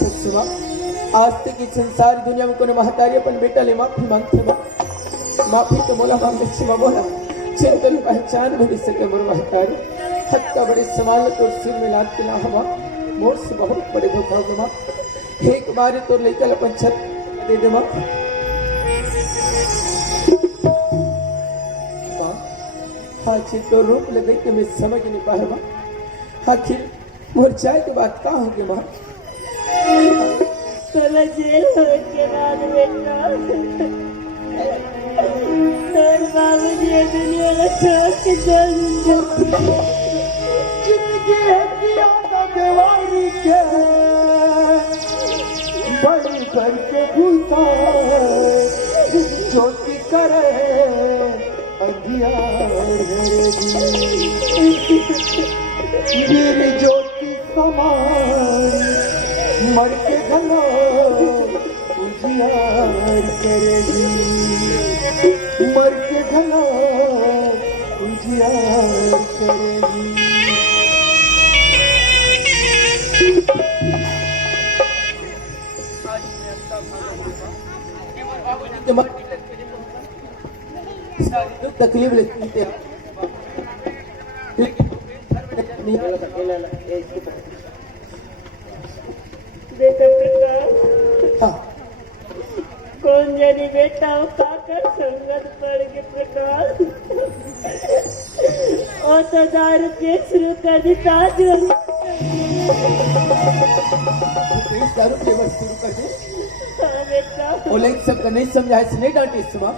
आज तक की संसार दुनिया में कोने महतारी अपन बेटा ले माफी मांगते बा माफी तो मोला मांगने छिमा बोला चिंतन पहचान भी सके मोर महतारी हक का बड़े सवाल तो सिर में लाद के ना हवा मोर से बहुत बड़े धोखा हुआ एक बार तो लेकर अपन छत दे दे मां आखिर तो रूप लगे कि मैं समझ नहीं पाया आखिर मोर चाय के बाद क्या हो गया मां चला जेल के बाद बेटा तोर बाबूजी ये दुनिया में छोड़ के चल जिंदगी है दिया का दीवारी के बड़ी करके भूता ज्योति करे अंधियार ज्योति समान मर के घना उजियार करेगी मर के घना उजियार करेगी तकलीफ लेते बेटा प्रकाश कौन जानी बेटा पाकर संगत पड़ के प्रकाश और तो दारू के शुरू कर दी ताज दारू के बस शुरू कर दी बेटा ओले सब नहीं समझाए से नहीं डांटे समा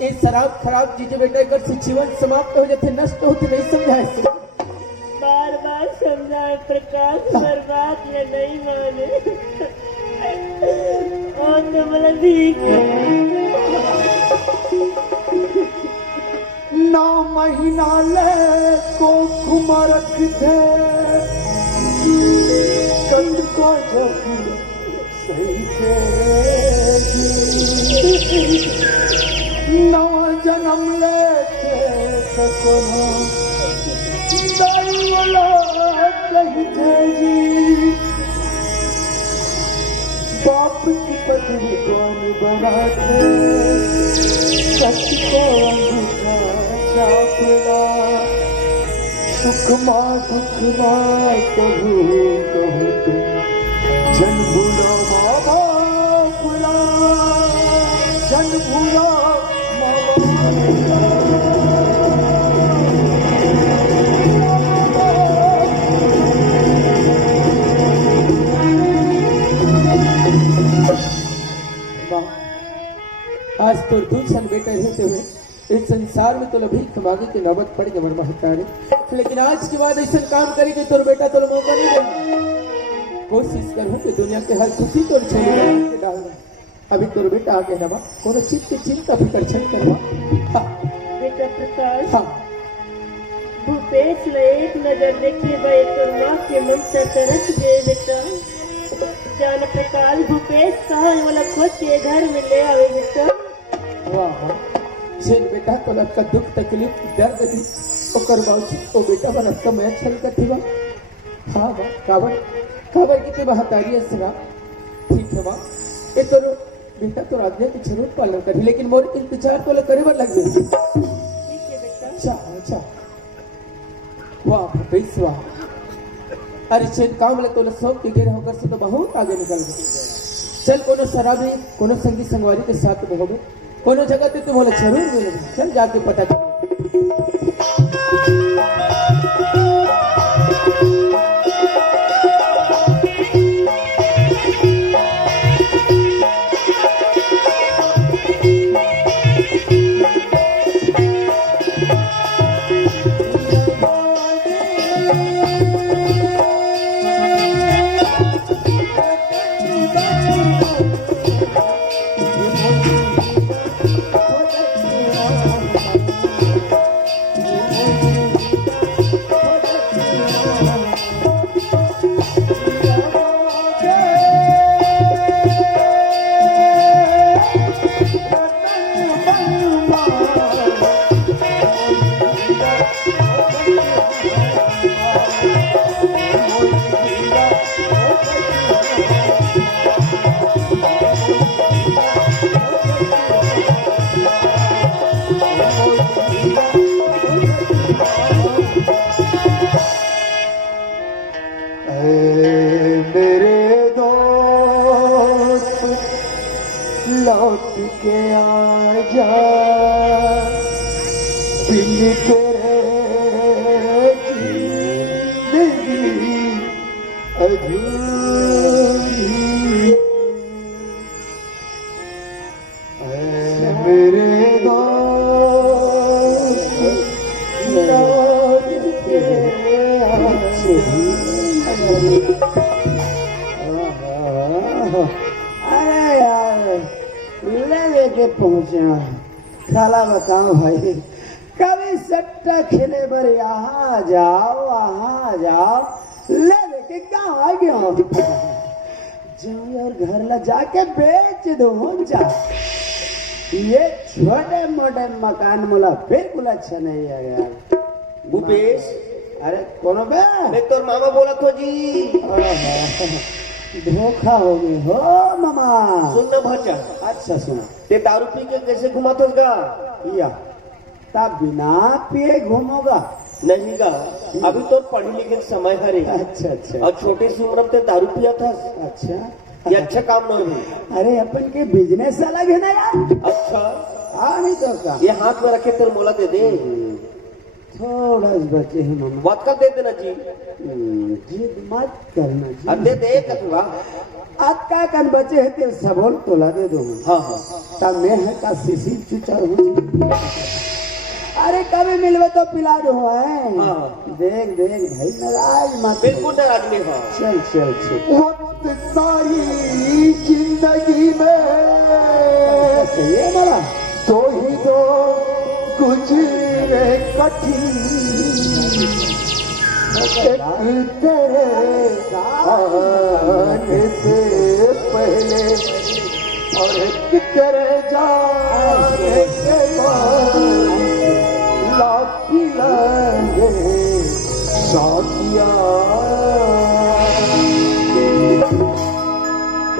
ये शराब खराब चीजें बेटा कर से जीवन समाप्त हो जाते नष्ट होते नहीं समझाए से बार बार समझाए प्रकाश पर बात में नहीं माने और तो बोला ठीक 9 महीना ले को घुमा रखते कंद को जब सही नवा जन्म लेते सकोना बाप की पत्नी कौन बनाते सच को अंगूठा चापड़ा सुख माँ दुख माँ कहू कहू तुम जन भूला माँ भूला जन भूला आज तो 2 साल बेटा रहते हुए इस संसार में तो भीख मांगे की नौबत पड़ गई मन महतारी लेकिन आज के बाद ऐसा काम करेगी तो बेटा तो मौका नहीं देगा कोशिश करूं कि दुनिया के हर खुशी तो छोड़ डालना अभी तो बेटा आगे नवा कोनो चित्त की चिंता फिकर छन करवा बेटा प्रकाश हाँ भूपेश ने एक नजर देखी भाई तो माँ के ममता तरस गए बेटा जान प्रकाश भूपेश कहाँ वाला खोज के घर में ले आवे बेटा वाह जिन बेटा तो का दुख तकलीफ दर्द दी ओकर बाउची ओ बेटा बनत का मैं छल का थीवा हां बा काबर की महतारी सगा ठीक है बा ए तो बेटा तो आज्ञा की जरूर पालन करी लेकिन मोर इंतजार तो करे बर लग गई ठीक है बेटा अच्छा अच्छा वाह भूपेश वाह। अरे चेत काम लगता तो सब के घेर होकर से तो बहुत आगे निकल गए। चल कोनो शराबी कोनो संगी संगवारी के साथ में होगे, कोनो जगह पे तो बोला जरूर मिलेगा। चल जाके पता कर। लौट के आजा बिन तेरे जिंदगी अधूरी ऐ मेरे दोस्त लौट के आजा। अरे यार ले लेके पहुंचा खाला बताओ भाई, कभी सट्टा खेले बर यहाँ जाओ वहाँ जाओ, ले लेके गाँव आ गया जाओ यार घर ला जाके बेच दो जा। ये छोटे मोटे मकान मुला बिल्कुल अच्छा नहीं है यार। भूपेश, अरे कौन बे? मैं तो मामा बोला तो जी। धोखा हो गई हो मामा। सुनना भाचा, अच्छा सुना, ते दारू पी के कैसे घुमातोस गा? या ता बिना पिए घूमोगा? नहीं गा, अभी तो पढ़े लिखे के समय है रे। अच्छा अच्छा और छोटे सी उम्र में ते दारू पिया था, अच्छा। ये अच्छा काम नहीं है। अरे अपन के बिजनेस अलग है ना यार। अच्छा, हाँ नहीं तो क्या, ये हाथ में रखे तेरे मोला दे दे। थोड़ा बचे है मामा। बात कर दे देना जी। जिद मत करना जी। अब दे दे कथवा। आज का कन बचे है तेरे सबोल तोला दे दो। हाँ हाँ, तब मैं है का सीसी चुचा हूँ। अरे कभी मिलवे तो पिला दो है। हाँ। देख देख भाई नाराज मत। बिल्कुल नाराज नहीं हो। चल चल चल। वक्त सारी जिंदगी में चाहिए मला तो ही तो गुजरे कठिन, एक तेरे आने से पहले और एक तेरे जाने के बाद लाठी लगे साथिया।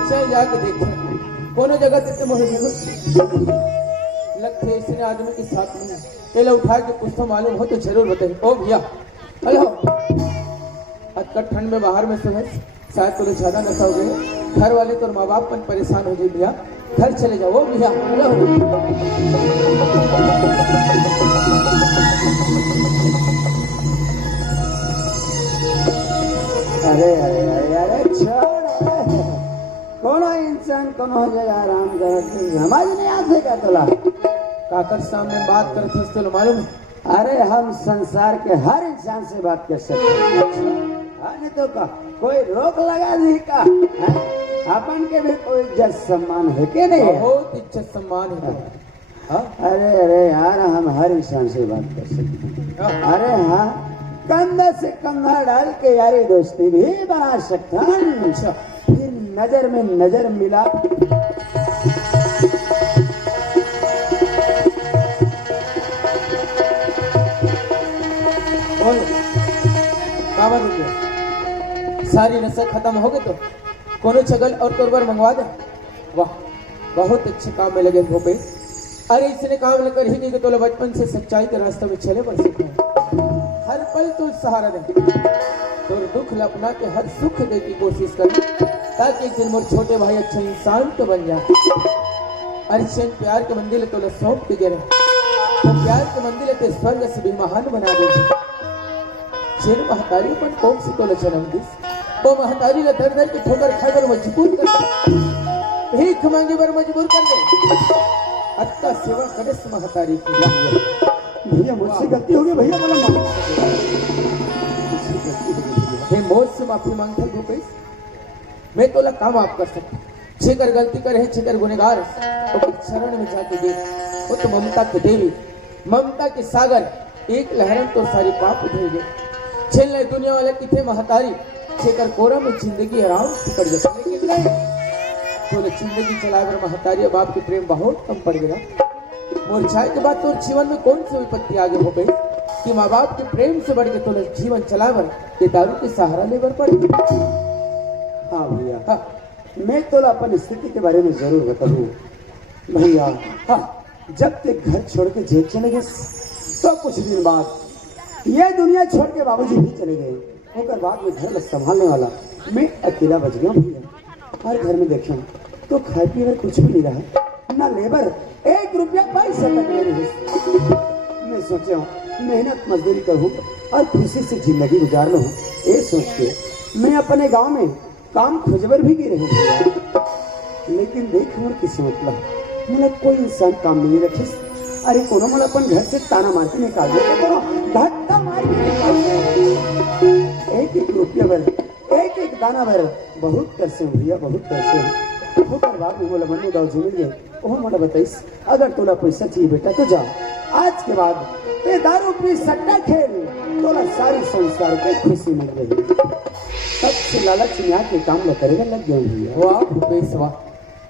चल जाके देखो कोनो जगह ते मोहे लगते इसने आदमी के साथ में पहले उठा के पुष्प मालूम हो तो जरूर बताइए। ओ भैया हेलो, अटकट ठंड में बाहर में समय शायद तो ज्यादा नशा हो गए, घर वाले तो माँ बाप पर परेशान हो जाए भैया, घर चले जाओ। ओ भैया हेलो। अरे अरे अरे अरे छोड़, कोनो इंसान कोनो जगह आराम करते समझ नहीं आते का तोला। काकर सामने बात करते तो मालूम है? अरे हम संसार के हर इंसान से बात कर सकते हैं। हाँ नहीं तो का कोई रोक लगा दी का है? अपन के भी कोई इज्जत सम्मान है के नहीं है? बहुत इज्जत सम्मान है। हाँ? अरे अरे यार हम हर इंसान से बात कर सकते हैं। अरे हाँ, कंधा से कंधा डाल के यारी दोस्ती भी बना सकते हैं। अच्छा, फिर नजर में नजर मिला सारी नशा खत्म हो गए तो कोनो छगल और तोरवर मंगवा दे। वाह बहुत अच्छे काम में लगे भूपेश। अरे इसने काम लेकर ही नहीं तो बचपन से सच्चाई के रास्ते में चले बढ़ सकते हैं। हर पल पल तो सहारा दे, तोर दुख लपना के हर सुख दे की कोशिश कर, ताकि एक दिन मोर छोटे भाई अच्छा इंसान तो बन जाए। अरे चैन प्यार के मंदिर तो सौंप के गिरे, तो प्यार के मंदिर तो स्वर्ग से भी महान बना दे। चैन महतारी पर कौन सी तो जन्म दिस, वो महतारी का दर दर के ठोकर खाए पर मजबूर कर दे, भीख मांगे पर मजबूर कर दे। अत्ता सेवा करे से महतारी की। भैया मुझसे गलती हो गई भैया, बोला माफ। हे मोर से माफी मांगता भूपेश, मैं तोला काम आप कर सकता। छेकर गलती करे, छेकर गुनेगार तो शरण में जाके दे। वो तो ममता के देवी, ममता के सागर, एक लहरन तो सारी पाप धो गए। छेल दुनिया वाले किथे महतारी, छेकर कोरा में जिंदगी आराम से कट जाती। लेकिन नहीं, तो जिंदगी चलाए पर महतारी बाप के प्रेम बहुत कम पड़ गया। मोरछाई के बाद तो जीवन में कौन सी विपत्ति आगे हो गई कि माँ बाप के प्रेम से बढ़ के तो जीवन चलावर ये दारू के सहारा लेवर पड़े। हाँ भैया, हाँ मैं तो अपन स्थिति के बारे में जरूर बताऊँ भैया। हाँ, जब तक घर छोड़ के जेल चले गए तो कुछ दिन बाद ये दुनिया छोड़ के बाबूजी भी चले गए। होकर बाद में घर में संभालने वाला मैं अकेला बच गया भैया। हर घर में देखा तो खाए पिए कुछ भी नहीं रहा, ना लेबर 1 रुपया पैसा तक नहीं रही। मैं सोचा मेहनत मजदूरी करूँ और खुशी से जिंदगी गुजार लूँ, ये सोच के मैं अपने गांव में काम खोजबर भी गिरे हूँ। लेकिन देख मोर किस्मत ला, मला कोई इंसान काम नहीं रखे। अरे कोनो मला अपन घर से ताना मार के निकाल दे, कोनो धक्का मार के निकाल दे। 1-1 रुपया भर, 1-1 दाना भर बहुत करसे भैया, बहुत करसे। होकर बाद में बोला मन्नू दाऊ जी गए, ओह मला बताइस अगर तोला पैसा चाहिए बेटा तो जा, आज के बाद ते दारू पी सट्टा खेल, तोला सारी संसार के खुशी मिल रही। तब से लालच में आके काम न करेगा लग गया भैया। वाह भूपेश वाह,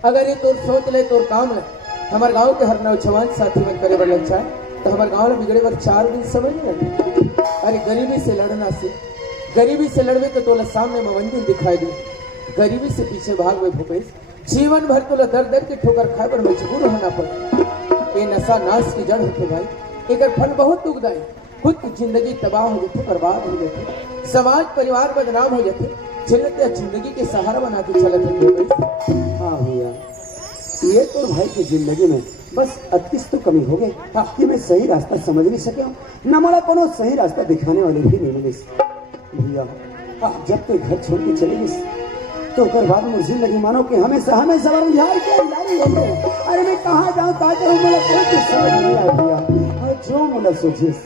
अगर ये तोर सोच ले तोर काम ले, हमारे गांव के हर नौजवान साथी में करे बड़ अच्छा है, तो हमारे गांव में बिगड़े पर 4 दिन समय नहीं लगता। अरे गरीबी से लड़ना से, गरीबी से लड़वे तो तोला सामने में मंदिर दिखाई दे, गरीबी से पीछे भाग में भूपेश जीवन भर तोला दर दर के ठोकर खाए पर मजबूर होना पड़े। ये नशा नाश की जड़ होते भाई, एक फल बहुत दुखदाई, खुद की जिंदगी तबाह हो जाती, बर्बाद हो जाती, समाज परिवार बदनाम हो जाते, जिलते जिंदगी के सहारा बना के चलते। हाँ भैया, ये तो भाई की जिंदगी में बस 28 तो कमी हो गई कि मैं सही रास्ता समझ नहीं सके, न मला कोनो सही रास्ता दिखाने वाले भी नहीं मिले भैया। जब तो घर छोड़ के चले गए तो कर बाद में जिंदगी मानो कि हमेशा हमेशा यार क्या जारी हो गए। अरे मैं कहाँ जाऊँ कहाँ करूँ, मला कोई कुछ समझ नहीं आ भैया। और जो मला सोचिस,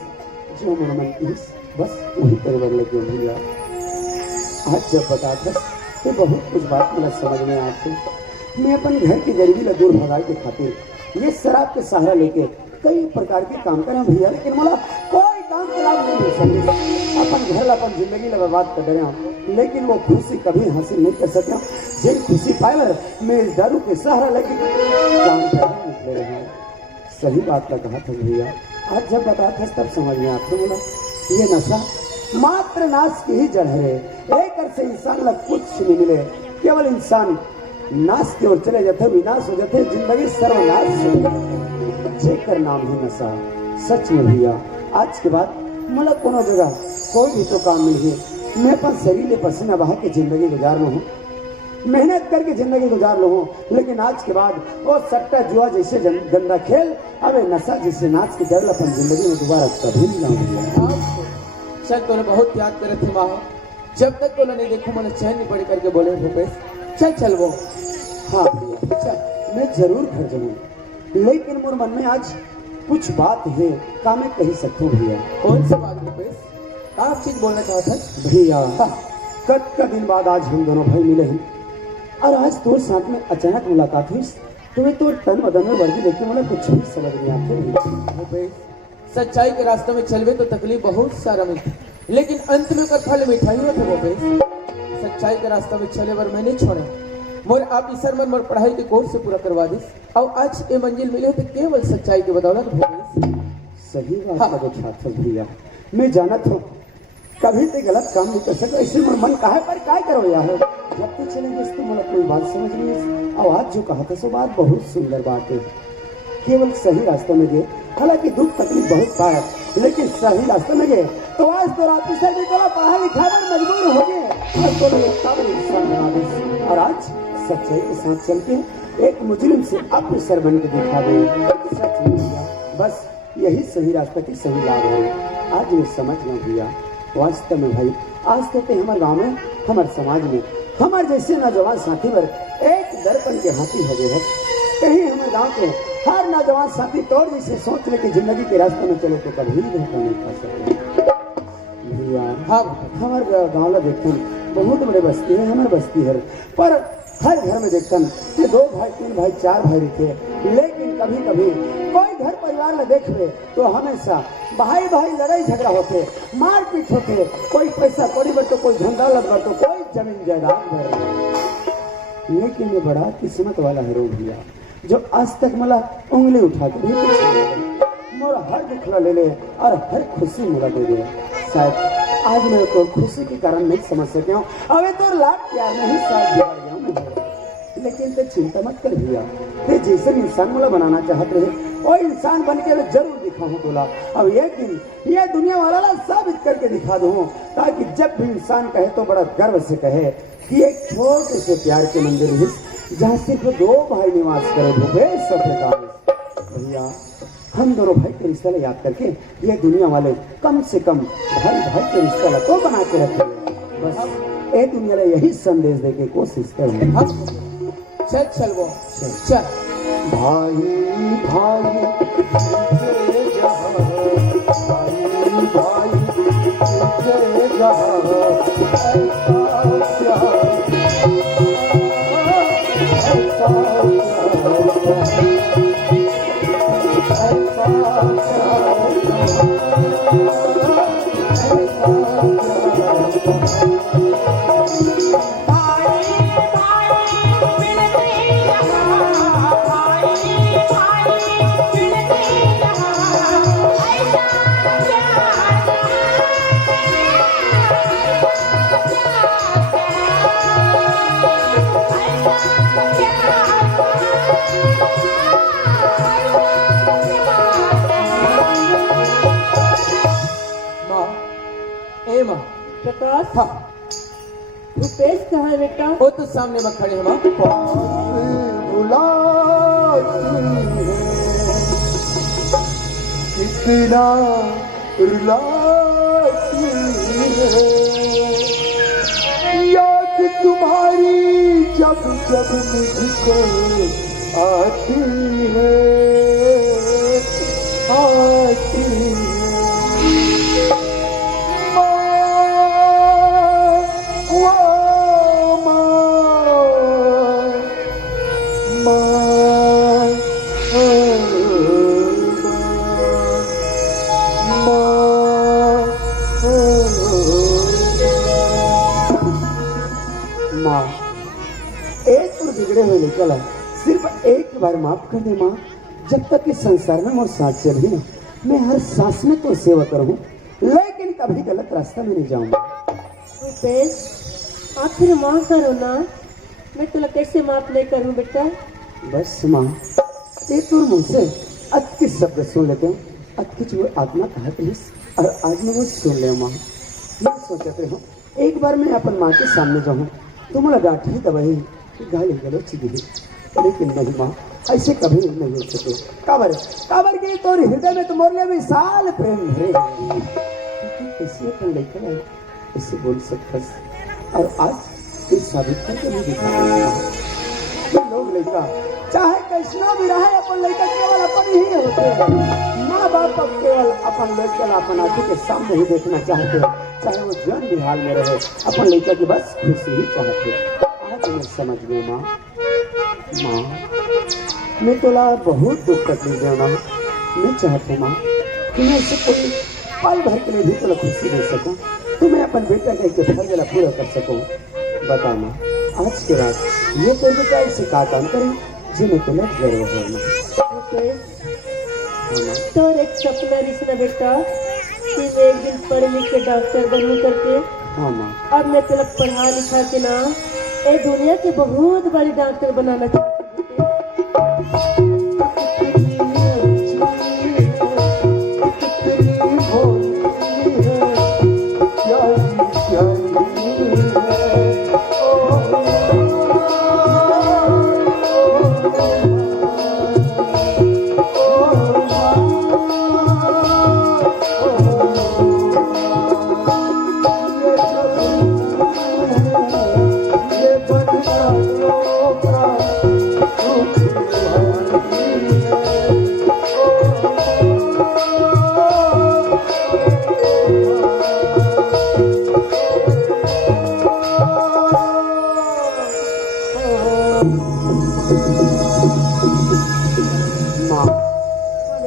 जो मन मन किस, बस वही परिवार लगे भैया। आज जब बताता तो बहुत कुछ बात मला समझ में आती। मैं अपन घर की गरीबी ला दूर भगाए के खातिर ये शराब के सहारा लेके कई प्रकार के काम करें भैया, लेकिन मला कोई काम के लाभ नहीं मिल सके। अपन घर अपन जिंदगी ला बर्बाद कर रहे हैं, लेकिन वो खुशी कभी हासिल नहीं कर सका। जिन खुशी पाए मैं इस दारू के सहारा लेके काम करने निकले रहे हैं। सही बात का कहा था भैया, आज जब बताता तब समझ में आता बोला ये नशा मात्र नाश की ही जड़ है। एक से इंसान ला कुछ नहीं मिले, केवल इंसान नाश की ओर चले जाते, विनाश हो जाते, जिंदगी सर्वनाश हो जाती। जेकर नाम ही नशा। सच में भैया आज के बाद मला कोनो जगह कोई भी तो काम मिल गए, मैं अपन शरीर ले पसीना बहा के जिंदगी गुजार लूँ, मेहनत करके जिंदगी गुजार लूँ। लेकिन आज के बाद वो सट्टा जुआ जैसे गंदा खेल, अब नशा जैसे नाच के जड़ अपन जिंदगी में दोबारा कभी नहीं लाऊंगा। चल तोने बहुत याद करे थे माँ, जब तक तोने नहीं देखो मैंने चैन नहीं पड़ करके बोले भूपेश चल चल वो। हाँ भैया चल मैं जरूर घर जाऊँ, लेकिन मोर मन में आज कुछ बात है का मैं कही सकूँ भैया। कौन सी बात भूपेश, आप चीज बोलना चाहता है भैया? कद का दिन बाद आज हम दोनों भाई मिले हैं और आज तोर साथ में अचानक मुलाकात हुई। तुम्हें तो तन बदन में वर्दी देख के मुझे कुछ भी समझ नहीं आते भूपेश। सच्चाई के रास्ते में चलवे तो तकलीफ बहुत सारा मिलती, लेकिन अंत में का फल मिठाई होता भूपेश। सच्चाई के रास्ते में चले वर मैंने छोड़ा, मोर आप इस मन मोर पढ़ाई के कोर्स से पूरा करवा दी और आज ये मंजिल मिले तो केवल सच्चाई के बदौलत भूपेश। सही बात है छात्र भैया, मैं जाना था कभी तो गलत काम नहीं कर सकता, इसी में मन कहा पर क्या करो यार। जब तक चले गए तो मुझे कोई बात समझ नहीं। और आज जो कहा था सो बात बहुत सुंदर बात है, केवल सही रास्ते में गए, हालांकि दुख तकलीफ बहुत पाया, लेकिन सही रास्ते में गए तो आज तो ऑफिसर भी तोला पढ़ा लिखा कर मजबूर हो गए और तो एक काबिल इंसान बना दे और आज सच्चाई के साथ चल के एक मुजरिम से ऑफिसर बन के दिखा दे। सच में भैया, बस यही सही रास्ता की सही लाभ है। आज मैं समझ में भैया वास्तव में भाई आज तक हमारे गांव में हमारे समाज में हमारे जैसे नौजवान साथी पर एक दर्पण के हाथी हो गए। कहीं हमारे गांव के हर नौजवान साथी तौर जैसे सोच ले कि जिंदगी के रास्ते में चले तो कभी धोखा नहीं खा सकते भैया। हाँ हमारे गाँव में देखते हैं बहुत बड़े बस्ती है हमारे बस्ती है पर हर घर में देखते हैं कि 2 भाई 3 भाई 4 भाई रहते लेकिन कभी कभी कोई घर परिवार में देख ले तो हमेशा भाई भाई लड़ाई झगड़ा होते मारपीट होते कोई पैसा कौड़ी पर तो कोई धंधा लग तो कोई जमीन जायदाद भर। लेकिन ये बड़ा किस्मत वाला है रो भैया जो आज तक मला उंगली उठा के मोरा हर दुखला ले ले और हर खुशी मोला दे दे। शायद आज मैं तो खुशी के कारण नहीं समझ सके हूँ अबे तो लाख प्यार नहीं शायद बिगड़ गया हूँ। लेकिन तो चिंता मत कर भैया ये जैसे इंसान मोला बनाना चाहते रहे और इंसान बन के मैं जरूर दिखाऊँ तोला। अब एक दिन ये दुनिया वाला साबित करके दिखा दूँ ताकि जब भी इंसान कहे तो बड़ा गर्व से कहे कि एक छोटे से प्यार के मंदिर है जहाँ सिर्फ 2 भाई निवास करे भूपेश भैया। हम दोनों भाई के रिश्ता याद करके ये दुनिया वाले कम से कम भाई भाई के रिश्ता तो बना के रखे बस ये दुनिया में यही संदेश दे के कोशिश करें। चल वो चल भाई भाई प्रकाश हाँ भूपेश कहाँ है बेटा? वो तो सामने में खड़े हम इतना रुलाती है याद तुम्हारी जब जब मुझको आती है आती है। चला सिर्फ एक बार माफ कर दे माँ जब तक इस संसार में मोर सांस चली ना मैं हर सांस में तो सेवा करूँ लेकिन कभी गलत रास्ता में नहीं जाऊंगा। भूपेश आखिर माफ करो ना मैं तुला कैसे माफ नहीं करूँ बेटा? बस माँ एक और मुँह से अति शब्द सुन लेते हैं अति जो आत्मा कहते हैं और आज मैं वो सुन ले माँ ये सोचते हो एक बार मैं अपन माँ के सामने जाऊँ तुम्हारा डांटी दबाई गाली गलौच दी लेकिन नहीं माँ ऐसे कभी नहीं हो सके काबर काबर के तोर हृदय में तुम्हारे लिए विशाल प्रेम भरे कैसे अपन लेकर आए ऐसे बोल सकस और आज इस साबित करके नहीं दिखा लोग लड़का चाहे कैसना भी रहे अपन लड़का केवल अपन ही होते हैं माँ बाप अब केवल अपन लड़का अपन आंखों के सामने ही देखना चाहते हैं चाहे वो जन भी हाल में रहे अपन लड़का की बस खुशी ही चाहते। मैं समझ गई माँ माँ मैं तोला बहुत दुख तकलीफ देना मैं चाहती माँ कि मैं इससे कोई पल भर के लिए भी तोला खुशी दे सकूँ तो मैं अपन बेटा के फर्ज पूरा कर सकूँ। बता माँ आज के रात ये तो बेटा इसे का काम करे जी मैं तोला गर्व होना तो एक सपना रिश्ता बेटा कि मैं एक दिन पढ़ लिख के डॉक्टर बनूं करके। हाँ माँ अब मैं तोला पढ़ा लिखा के ना ये दुनिया के बहुत बड़ी डॉक्टर बनाना चाहती हूँ।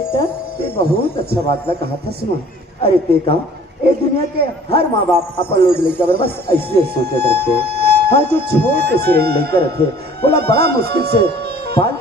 बेटा। ये बहुत अच्छा बात ना कहा था सुमा। अरे ते का ये दुनिया के हर माँ बाप अपन लोग लेकर बस ऐसे सोचे करते। हाँ जो छोटे से लेकर थे बोला बड़ा मुश्किल से पाल